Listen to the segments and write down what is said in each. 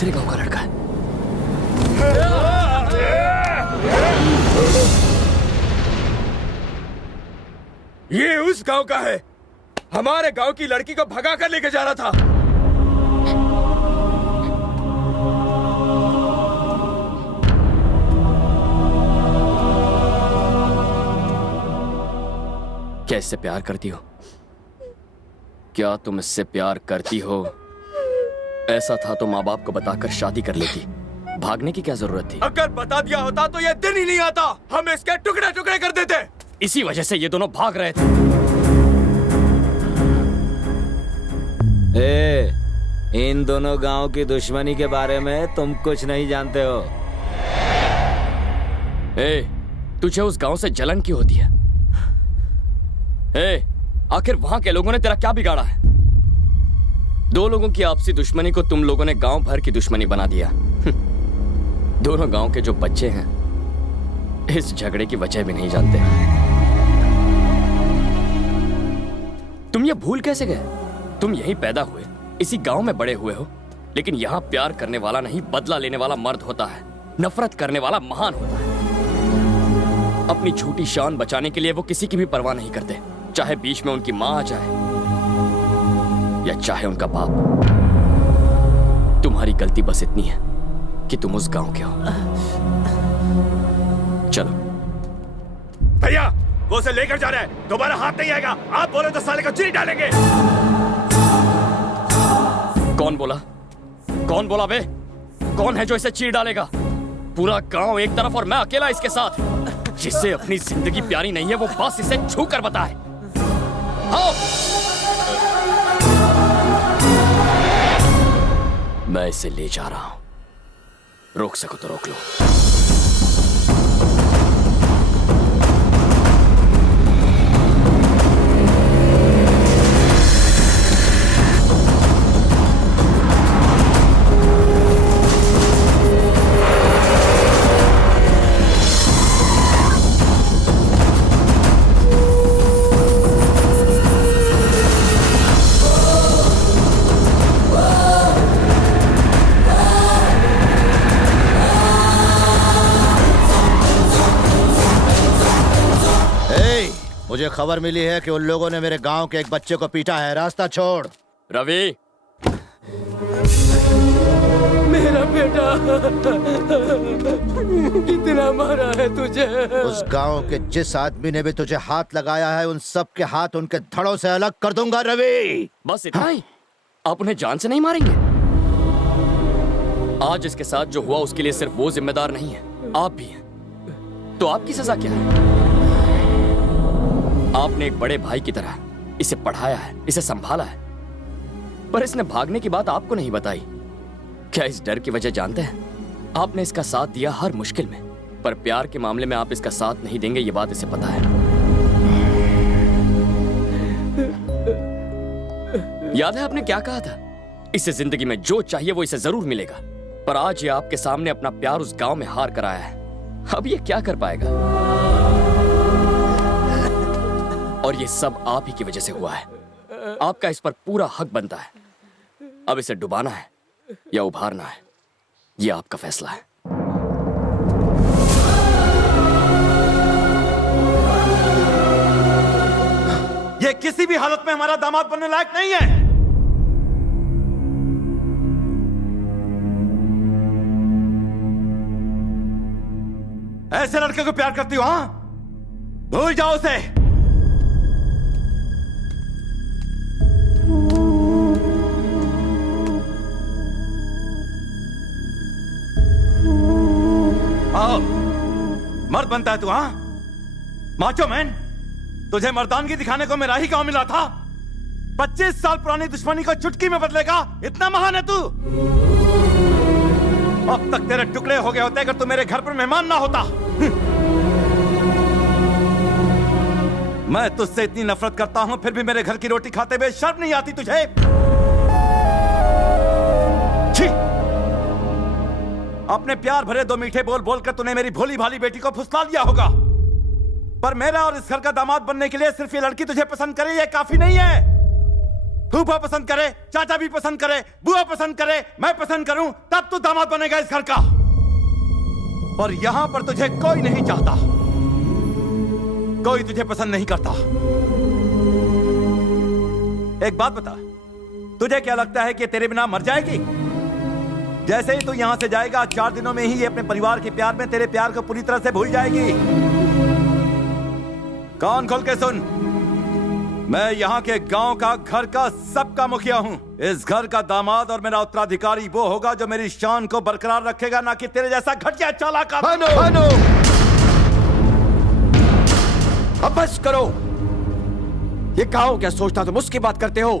दूसरे गांव का लड़का है। ये उस गांव का है। हमारे गांव की लड़की को भगा कर लेके जा रहा था। क्या इससे प्यार करती हो? क्या तुम इससे प्यार करती हो? ऐसा था तो माँ बाप को बताकर शादी कर लेती। भागने की क्या जरूरत थी? अगर बता दिया होता तो ये दिन ही नहीं आता। हम इसके टुकड़े टुकड़े कर देते। इसी वजह से ये दोनों भाग रहे थे। इन दोनों गांव की दुश्मनी के बारे में तुम कुछ नहीं जानते हो। तुझे उस गांव से जलन क्यों होती है? आखिर वहां के लोगों ने तेरा क्या बिगाड़ा है? दो लोगों की आपसी दुश्मनी को तुम लोगों ने गांव भर की दुश्मनी बना दिया। दोनों गांव के जो बच्चे हैं इस झगड़े की वजह भी नहीं जानते। तुम ये भूल कैसे गए? तुम यहीं पैदा हुए, इसी गांव में बड़े हुए हो, लेकिन यहां प्यार करने वाला नहीं, बदला लेने वाला मर्द होता है। नफरत करने वाला महान होता है। अपनी झूठी शान बचाने के लिए वो किसी की भी परवाह नहीं करते, चाहे बीच में उनकी मां आ जाए या चाहे उनका बाप। तुम्हारी गलती बस इतनी है कि तुम उस गांव के हो। चलो। भैया, वो उसे लेकर जा रहा है। दोबारा हाथ नहीं आएगा। आप बोले तो साले को चीर डालेंगे। कौन बोला? कौन बोला बे? कौन है जो इसे चीर डालेगा? पूरा गांव एक तरफ और मैं अकेला इसके साथ। जिससे अपनी जिंदगी प्यारी नहीं है वो बस इसे छू कर बताए। आओ। मैं इसे ले जा रहा हूं। रोक सको तो रोक लो। मुझे खबर मिली है कि उन लोगों ने मेरे गांव के एक बच्चे को पीटा है। रास्ता छोड़। रवि, मेरा बेटा कितना मारा है तुझे। उस गांव के जिस आदमी ने भी तुझे हाथ लगाया है उन सब के हाथ उनके धड़ों से अलग कर दूंगा रवि। बस इतना ही? आप उन्हें जान से नहीं मारेंगे? आज इसके साथ जो हुआ उसके लिए सिर्फ वो जिम्मेदार नहीं है, आप भी हैं। तो आपकी सजा क्या है? आपने एक बड़े भाई की तरह इसे पढ़ाया है, इसे संभाला है, पर इसने भागने की बात आपको नहीं बताई। क्या इस डर की वजह जानते हैं? आपने इसका साथ दिया हर मुश्किल में, पर प्यार के मामले में आप इसका साथ नहीं देंगे, ये बात इसे पता है। याद है आपने क्या कहा था? इसे जिंदगी में जो चाहिए वो इसे जरूर मिलेगा। पर आज ये आपके सामने अपना प्यार उस गांव में हार कर आया है। अब ये क्या कर पाएगा? और ये सब आप ही की वजह से हुआ है। आपका इस पर पूरा हक बनता है। अब इसे डुबाना है या उभारना है, ये आपका फैसला है। ये किसी भी हालत में हमारा दामाद बनने लायक नहीं है। ऐसे लड़के को प्यार करती हो? हाँ, भूल जाओ उसे। आओ, मर्द बनता है तू? हाँ, माचो मैन। तुझे मर्दानगी दिखाने को मेरा ही गांव मिला था। 25 साल पुरानी दुश्मनी को चुटकी में बदलेगा, इतना महान है तू? अब तक तेरे टुकड़े हो गए होते अगर तू मेरे घर पर मेहमान ना होता। मैं तुझसे इतनी नफरत करता हूं, फिर भी मेरे घर की रोटी खाते हुए शर्म नहीं आती तुझे? छी! अपने प्यार भरे दो मीठे बोल बोलकर तूने मेरी भोली भाली बेटी को फुसला दिया होगा, पर मेरा और इस घर का दामाद बनने के लिए सिर्फ ये लड़की तुझे पसंद करे ये काफी नहीं है। फूफा पसंद करे, चाचा भी पसंद करे, बुआ पसंद करे, मैं पसंद करूं, तब तू दामाद बनेगा इस घर का। और यहां पर तुझे कोई नहीं चाहता, कोई तुझे पसंद नहीं करता। एक बात बता, तुझे क्या लगता है कि तेरे बिना मर जाएगी? जैसे ही तू यहां से जाएगा, 4 दिनों में ही ये अपने परिवार के प्यार में तेरे प्यार को पूरी तरह से भूल जाएगी। कान खोल के सुन, मैं यहाँ के गांव का, घर का, सबका मुखिया हूँ। इस घर का दामाद और मेरा उत्तराधिकारी वो होगा जो मेरी शान को बरकरार रखेगा, ना कि तेरे जैसा घटिया चालाक। भानु, अब बस करो। ये गांव क्या सोचता, तुम उसकी बात करते हो,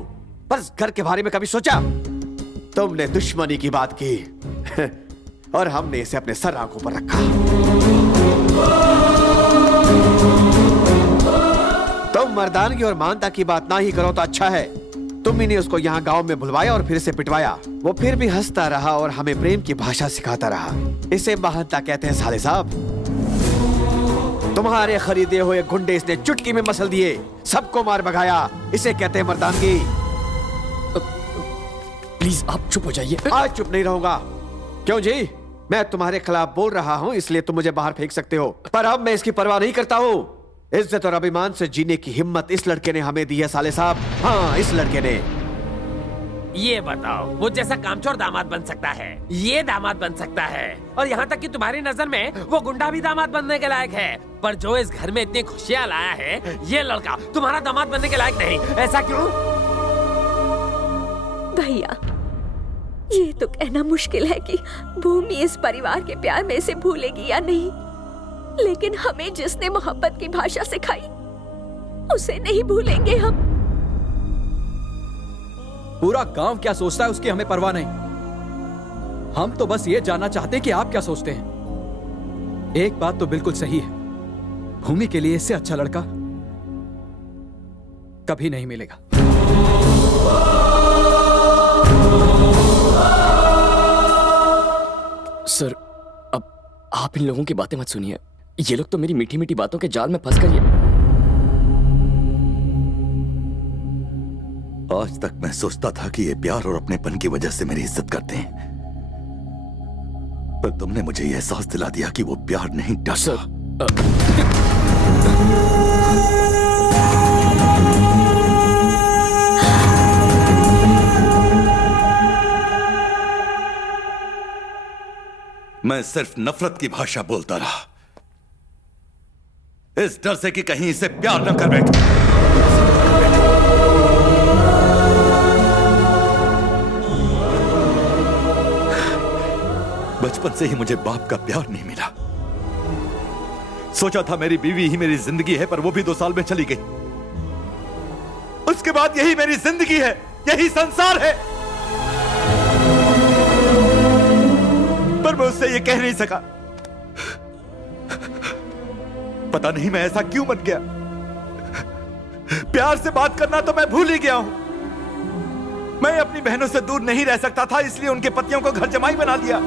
पर इस घर के बारे में कभी सोचा? तुमने दुश्मनी की बात की और हमने इसे अपने सर आंखों पर रखा। तुम मर्दानगी और मानता की बात ना ही करो तो अच्छा है। तुम ही ने उसको यहाँ गांव में बुलवाया और फिर से पिटवाया। वो फिर भी हंसता रहा और हमें प्रेम की भाषा सिखाता रहा। इसे महानता कहते हैं साले साहब। तुम्हारे खरीदे हुए गुंडे इसने चुटकी में मसल दिए, सबको मार भगाया। इसे कहते हैं मर्दानगी। प्लीज आप चुप हो जाइए। आज चुप नहीं रहूंगा। क्यों जी? मैं तुम्हारे खिलाफ बोल रहा हूं, इसलिए तुम मुझे बाहर फेंक सकते हो, पर अब मैं इसकी परवाह नहीं करता हूं। इज्जत और अभिमान से जीने की हिम्मत इस लड़के ने हमें दी है साले साहब। हाँ, इस लड़के ने। ये बताओ, वो जैसा कामचोर दामाद बन सकता है, ये दामाद बन सकता है, और यहाँ तक कि तुम्हारी नजर में वो गुंडा भी दामाद बनने के लायक है। पर जो इस घर में इतनी खुशियाँ लाया है, ये लड़का तुम्हारा दामाद बनने के लायक नहीं। ऐसा क्यों? भैया, ये तो कहना मुश्किल है कि भूमि इस परिवार के प्यार में इसे भूलेगी या नहीं, लेकिन हमें जिसने मोहब्बत की भाषा सिखाई, उसे नहीं भूलेंगे हम। पूरा गांव क्या सोचता है उसकी हमें परवाह नहीं। हम तो बस ये जानना चाहते हैं कि आप क्या सोचते हैं। एक बात तो बिल्कुल सही है, भूमि के लिए इससे अच्छा लड़का कभी नहीं मिलेगा। सर, अब आप इन लोगों की बातें मत सुनिए। ये लोग तो मेरी मीठी मीठी बातों के जाल में फंस गए। आज तक मैं सोचता था कि ये प्यार और अपनेपन की वजह से मेरी इज्जत करते हैं, पर तुमने मुझे यह एहसास दिला दिया कि वो प्यार नहीं, डर। सर, मैं सिर्फ नफरत की भाषा बोलता रहा, इस डर से कि कहीं इसे प्यार न कर बैठूं। बचपन से ही मुझे बाप का प्यार नहीं मिला। सोचा था मेरी बीवी ही मेरी जिंदगी है, पर वो भी 2 साल में चली गई। उसके बाद यही मेरी जिंदगी है, यही संसार है, पर मैं उससे ये कह नहीं सका। पता नहीं मैं ऐसा क्यों बन गया। प्यार से बात करना तो मैं भूल ही गया हूं। मैं अपनी बहनों से दूर नहीं रह सकता था, इसलिए उनके पतियों को घर जमाई बना लिया।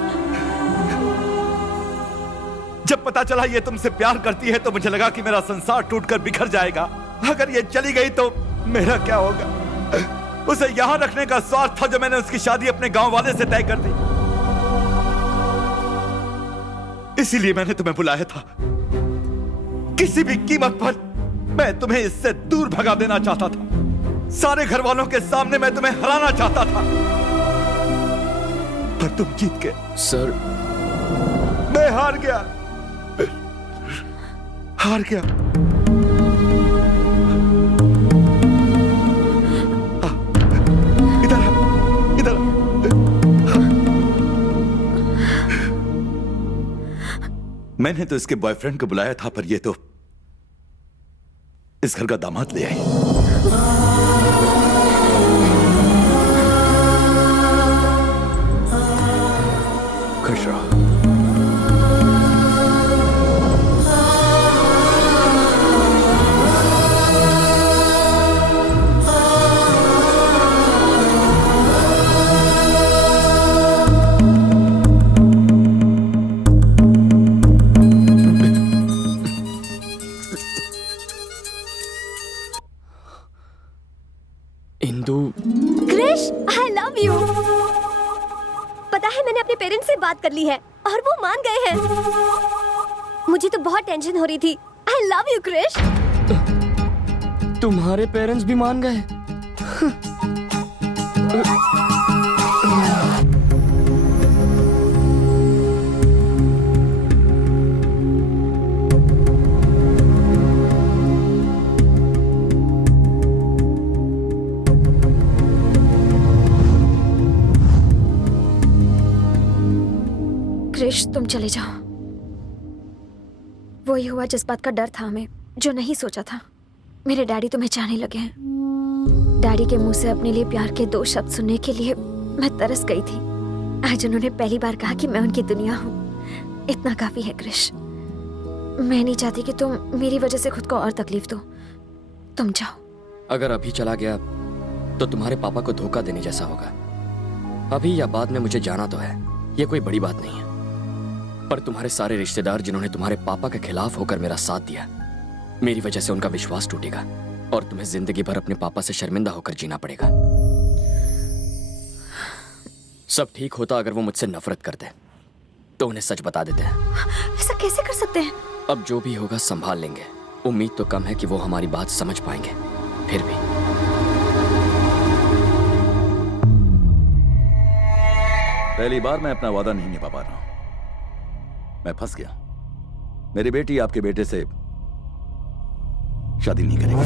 जब पता चला ये तुमसे प्यार करती है, तो मुझे लगा कि मेरा संसार टूटकर बिखर जाएगा। अगर ये चली गई तो मेरा क्या होगा? उसे यहां रखने का स्वार्थ था जो मैंने उसकी शादी अपने गांव वाले से तय कर दी। इसीलिए मैंने तुम्हें बुलाया था। किसी भी कीमत पर मैं तुम्हें इससे दूर भगा देना चाहता था। सारे घर वालों के सामने मैं तुम्हें हराना चाहता था, पर तुम जीत गए। सर, मैं हार गया, हार गया। इधर इधर। मैंने तो इसके बॉयफ्रेंड को बुलाया था, पर ये तो इस घर का दामाद ले आई। खुश रहो। Indu, Krish, I love you. पता है मैंने अपने पेरेंट्स से बात कर ली है और वो मान गए हैं। मुझे तो बहुत टेंशन हो रही थी। I love you Krish. तुम्हारे पेरेंट्स भी मान गए? क्रिश, तुम चले जाओ। वही हुआ जिस बात का डर था हमें, जो नहीं सोचा था। मेरे डैडी तुम्हें चाहने लगे हैं। डैडी के मुंह से अपने लिए प्यार के 2 शब्द सुनने के लिए मैं तरस गई थी। आज उन्होंने पहली बार कहा कि मैं उनकी दुनिया हूँ। इतना काफी है क्रिश। मैं नहीं चाहती कि तुम मेरी वजह से खुद को और तकलीफ दो। तुम जाओ। अगर अभी चला गया तो तुम्हारे पापा को धोखा देने जैसा होगा। अभी या बाद में मुझे जाना तो है, ये कोई बड़ी बात नहीं है। पर तुम्हारे सारे रिश्तेदार जिन्होंने तुम्हारे पापा के खिलाफ होकर मेरा साथ दिया, मेरी वजह से उनका विश्वास टूटेगा और तुम्हें जिंदगी भर अपने पापा से शर्मिंदा होकर जीना पड़ेगा। सब ठीक होता अगर वो मुझसे नफरत करते तो उन्हें सच बता देते हैं। ऐसा कैसे कर सकते हैं? अब जो भी होगा संभाल लेंगे। उम्मीद तो कम है कि वो हमारी बात समझ पाएंगे, फिर भी। पहली बार मैं अपना वादा नहीं निभा पा रहा हूं। मैं फंस गया। मेरी बेटी आपके बेटे से शादी नहीं करेगी।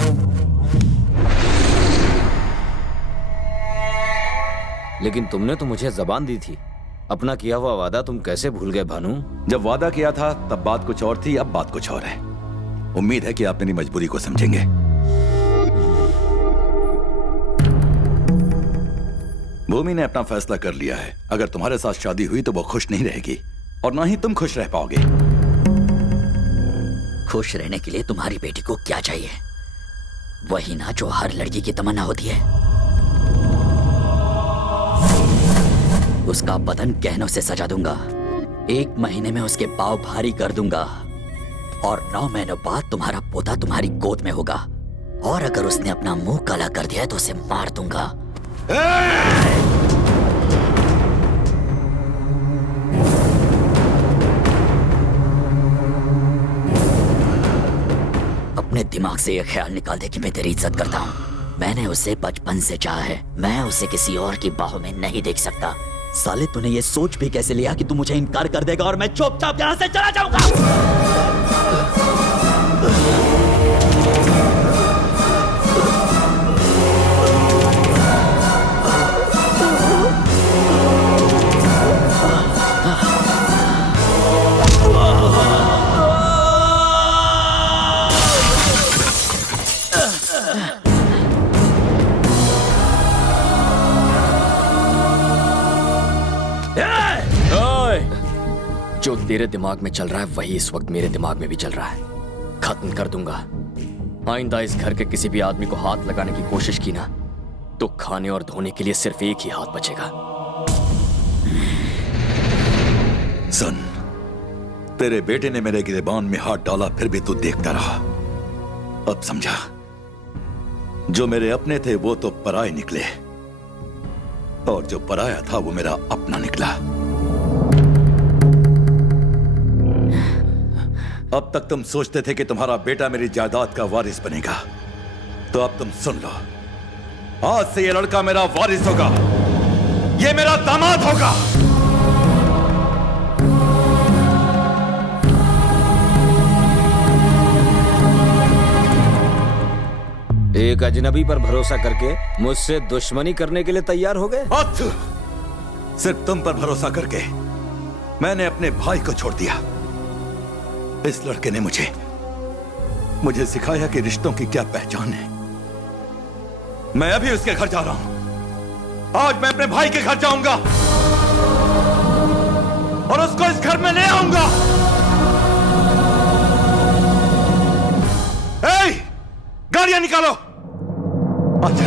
लेकिन तुमने तो मुझे जबान दी थी। अपना किया हुआ वादा तुम कैसे भूल गए भानु? जब वादा किया था तब बात कुछ और थी, अब बात कुछ और है। उम्मीद है कि आप मेरी मजबूरी को समझेंगे। भूमि ने अपना फैसला कर लिया है। अगर तुम्हारे साथ शादी हुई तो वो खुश नहीं रहेगी और ना ही तुम खुश रह पाओगे। खुश रहने के लिए तुम्हारी बेटी को क्या चाहिए? वही ना जो हर लड़की की तमन्ना होती है। उसका बदन गहनों से सजा दूंगा। 1 महीने में उसके पाँव भारी कर दूंगा और 9 महीनों बाद तुम्हारा पोता तुम्हारी गोद में होगा। और अगर उसने अपना मुंह काला कर दिया तो उसे मार दूंगा। अपने दिमाग से यह ख्याल निकाल दे कि मैं तेरी इज्जत करता हूँ। मैंने उसे बचपन से चाहा है। मैं उसे किसी और की बाहों में नहीं देख सकता। साले तूने ये सोच भी कैसे लिया कि तू मुझे इनकार कर देगा और मैं चुपचाप यहाँ से चला जाऊंगा? जो तेरे दिमाग में चल रहा है वही इस वक्त मेरे दिमाग में भी चल रहा है। खत्म कर दूंगा। आइंदा इस घर के किसी भी आदमी को हाथ लगाने की कोशिश की ना तो खाने और धोने के लिए सिर्फ एक ही हाथ बचेगा। सुन, तेरे बेटे ने मेरे गिरेबान में हाथ डाला फिर भी तू देखता रहा। अब समझा, जो मेरे अपने थे वो तो पराये निकले और जो पराया था वो मेरा अपना निकला। अब तक तुम सोचते थे कि तुम्हारा बेटा मेरी जायदाद का वारिस बनेगा, तो अब तुम सुन लो, आज से ये लड़का मेरा वारिस होगा। ये मेरा दामाद होगा। एक अजनबी पर भरोसा करके मुझसे दुश्मनी करने के लिए तैयार हो गए? सिर्फ तुम पर भरोसा करके मैंने अपने भाई को छोड़ दिया। इस लड़के ने मुझे सिखाया कि रिश्तों की क्या पहचान है। मैं अभी उसके घर जा रहा हूं। आज मैं अपने भाई के घर जाऊंगा और उसको इस घर में ले आऊंगा। गाड़ियां निकालो। अच्छा।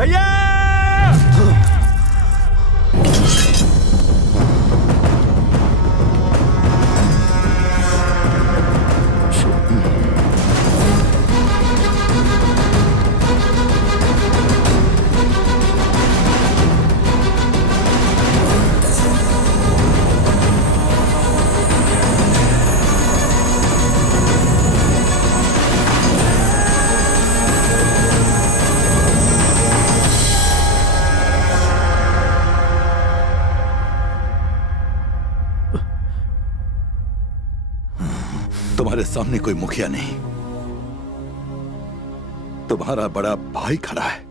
भैया! तुम्हारे सामने कोई मुखिया नहीं, तुम्हारा बड़ा भाई खड़ा है।